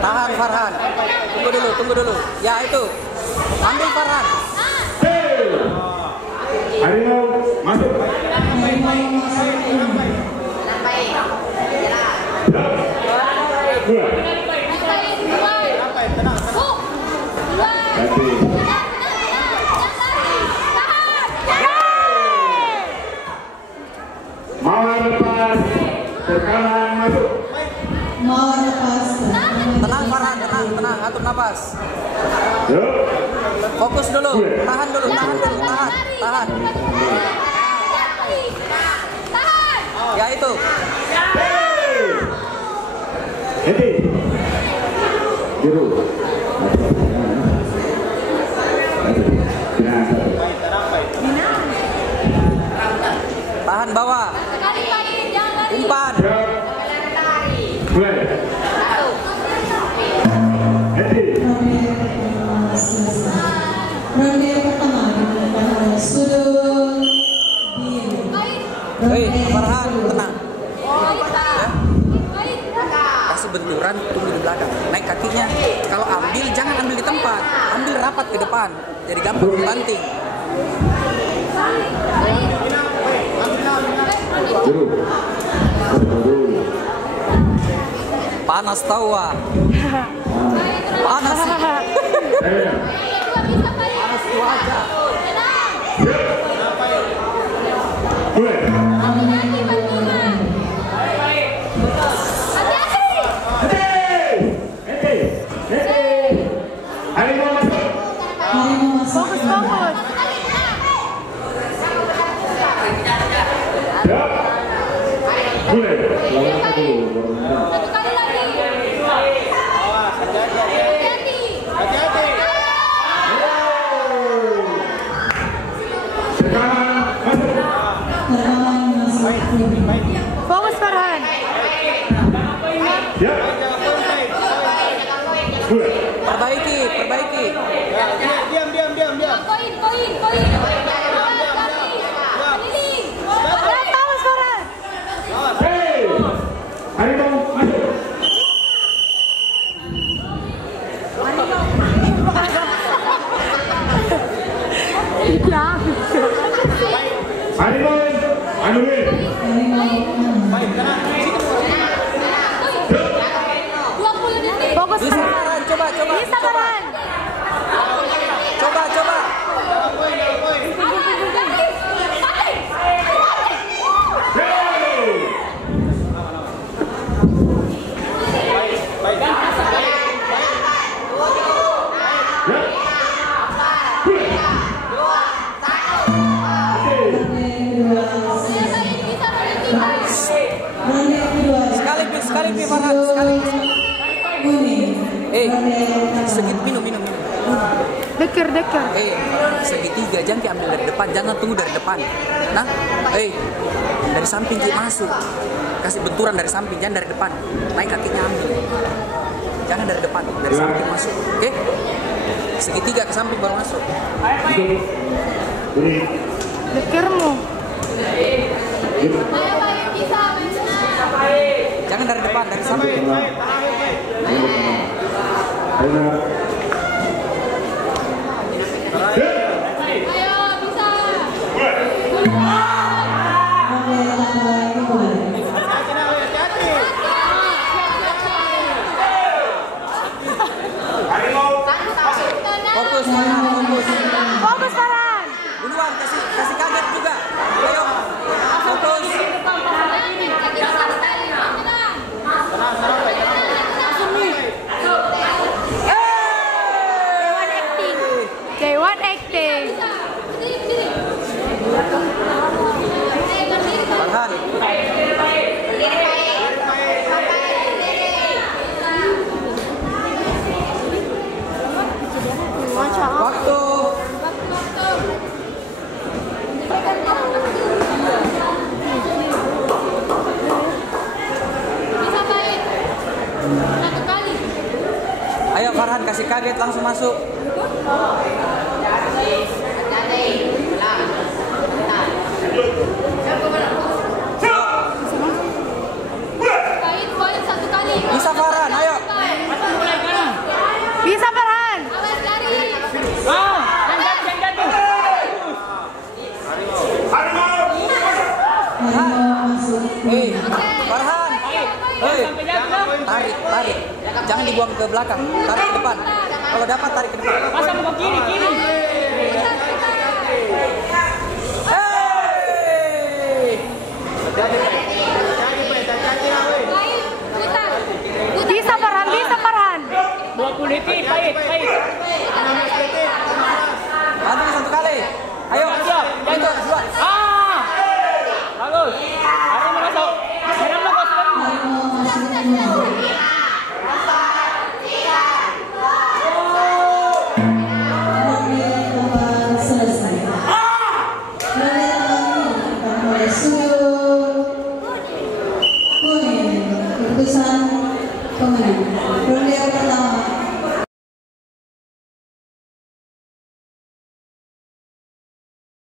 Tahan Farhan. Tunggu dulu. Ya itu. Ambil Farhan. Harimau masuk. Mawar lepas. Tekanan masuk. Mawar lepas. Tenang Farhan, tenang. Atur napas. Fokus dulu. Tahan. Ya itu. Henti. Biru. Tahan bawah. Umpan. Mulai. Henti. Ronde pertama sudut biru. Farhan, tenang. Kasih benturan, tunggu di belakang. Naik kakinya. Kalau ambil, jangan ambil di tempat. Ambil rapat ke depan. Jadi gampang dibanting. Panas tahu ah. Panas. Panas cuaca. Fokus Farhan. Perbaiki. Diam. Koin. Fokus Farhan. Harimau masuk. Harimau anulir. Fokus Bisa Farhan. Farhan, coba. Bisa Farhan. Coba. Sekali Farhan, sekali. Minum. Deker. Segitiga, jangan ambil dari depan, jangan tunggu dari depan. Nah, dari samping masuk. Kasih benturan dari samping, jangan dari depan. Naik kakinya ambil. jangan dari depan, dari samping masuk. Oke? Segitiga ke samping baru masuk. Dekirmu. Jangan dari depan, dari samping. Fokus, fokus. Fokus Farhan. Duluan, kasih kaget juga. Ayo, fokus. J1 acting. Farhan. Waktu. Ayo Farhan, kasih kaget langsung masuk. Bisa Farhan, ayo. Bisa Farhan. Farhan. Tarik. Jangan dibuang ke belakang, tarik ke depan. Kalau dapat tarik ke depan. Masa mau ke kiri. Bisa Farhan, bisa Farhan. 20 detik, pahit. Bantu satu kali. Ayo. Siap. Itu, dua. Bagus. Hari masuk. Menang lo bos. Keputusan pemenang.